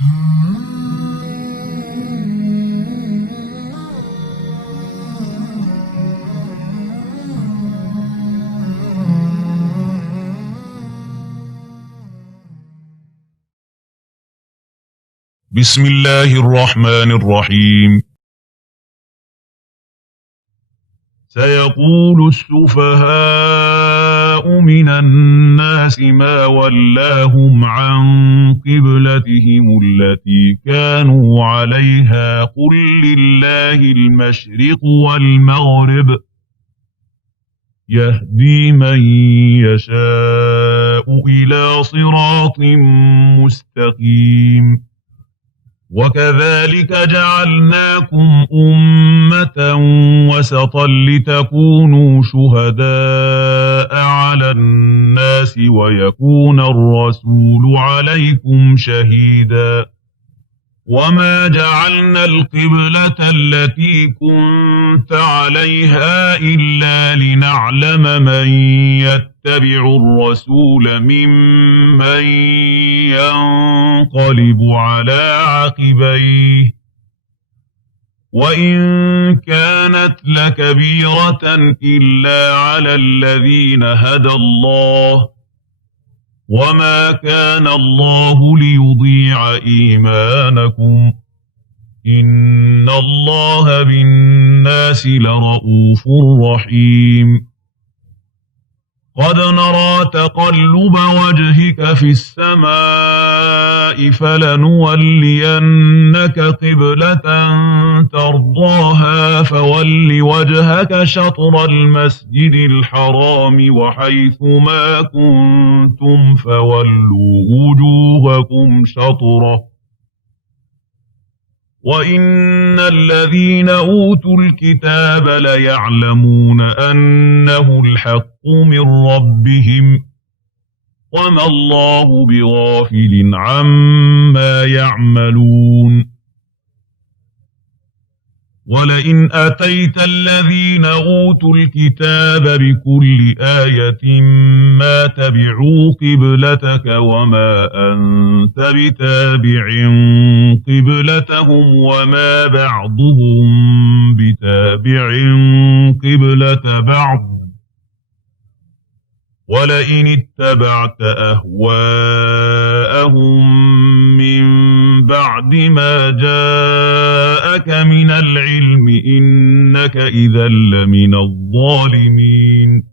بسم الله الرحمن الرحيم. سيقول السفهاء من الناس ما ولاهم عن قبلتهم التي كانوا عليها قل لله المشرق والمغرب يهدي من يشاء إلى صراط مستقيم. وكذلك جعلناكم أمة وسطا لتكونوا شهداء على الناس ويكون الرسول عليكم شهيدا. وما جعلنا القبلة التي كنت عليها إلا لنعلم من يتبع الرسول ممن ينقلب على عقبيه وإن كانت لكبيرة إلا على الذين هدى الله وما كان الله ليضيع إيمانكم إن الله بالناس لرءوف رحيم. قد نرى تقلب وجهك في السماء فلنولينك قبلة ترضاها فول وجهك شطر المسجد الحرام وحيث ما كنتم فولوا وجوهكم شطره وإن الذين أوتوا الكتاب ليعلمون أنه الحق من ربهم وما الله بغافل عما يعملون. ولئن أتيت الذين أوتوا الكتاب بكل آية ما تبعوا قبلتك وما أنت بتابع قبلتهم وما بعضهم بتابع قبلة بعض ولئن اتبعت أهواءهم من بعد ما جاءك من العلم إنك إذا لمن الظالمين.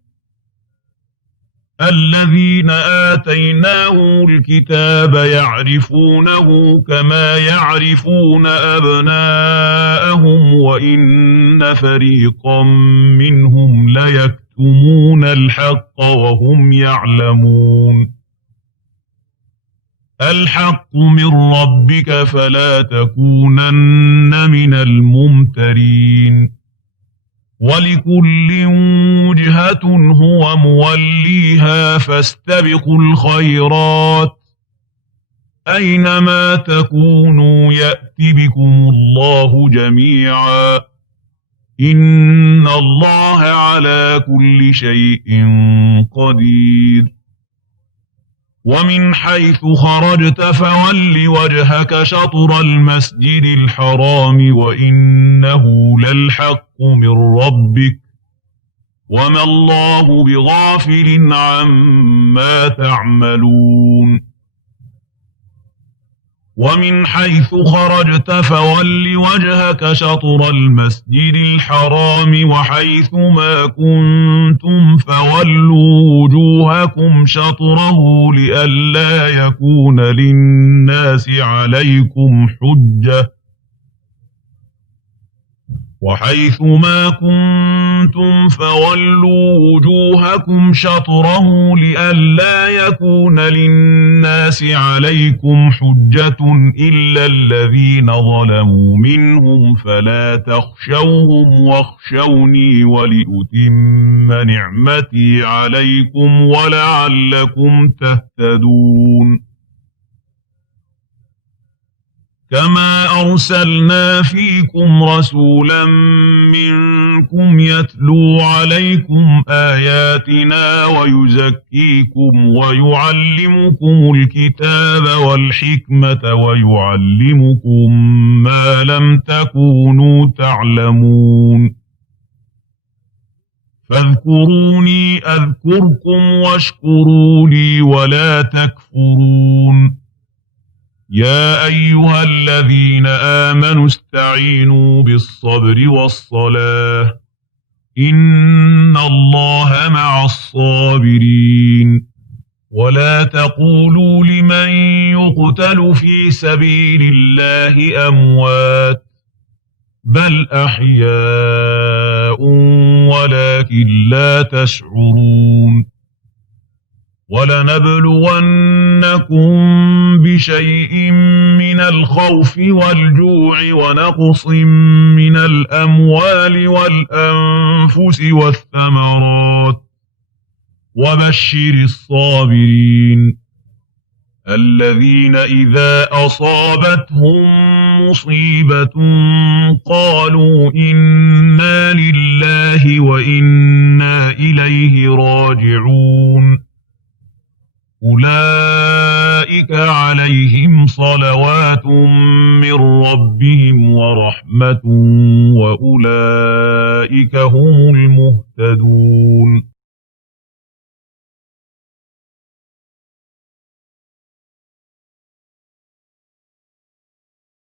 الذين آتيناهم الكتاب يعرفونه كما يعرفون أبناءهم وإن فريقا منهم ليكتمون الحق وهم يعلمون. الحق من ربك فلا تكونن من الممترين. ولكل وجهة هو موليها فاستبقوا الخيرات أينما تكونوا يأت بكم الله جميعا إن الله على كل شيء قدير. ومن حيث خرجت فول وجهك شطر المسجد الحرام وإنه للحق من ربك وما الله بغافل عما تعملون. ومن حيث خرجت فول وجهك شطر المسجد الحرام وحيث ما كنتم فولوا وجوهكم شطره لئلا يكون للناس عليكم حجة وحيث ما كنتم فولوا وجوهكم شطره لئلا يكون للناس عليكم حجة إلا الذين ظلموا منهم فلا تخشوهم واخشوني ولأتم نعمتي عليكم ولعلكم تهتدون. كما أرسلنا فيكم رسولا منكم يتلو عليكم آياتنا ويزكيكم ويعلمكم الكتاب والحكمة ويعلمكم ما لم تكونوا تعلمون فاذكروني أذكركم واشكروا لي ولا تكفرون يا أيها الذين آمنوا استعينوا بالصبر والصلاة إن الله مع الصابرين ولا تقولوا لمن يقتل في سبيل الله أموات بل أحياء ولكن لا تشعرون ولنبلونكم بشيء من الخوف والجوع ونقص من الأموال والأنفس والثمرات وبشر الصابرين الذين إذا أصابتهم مصيبة قالوا إنا لله وإنا إليه راجعون أولئك عليهم صلوات من ربهم ورحمة وأولئك هم المهتدون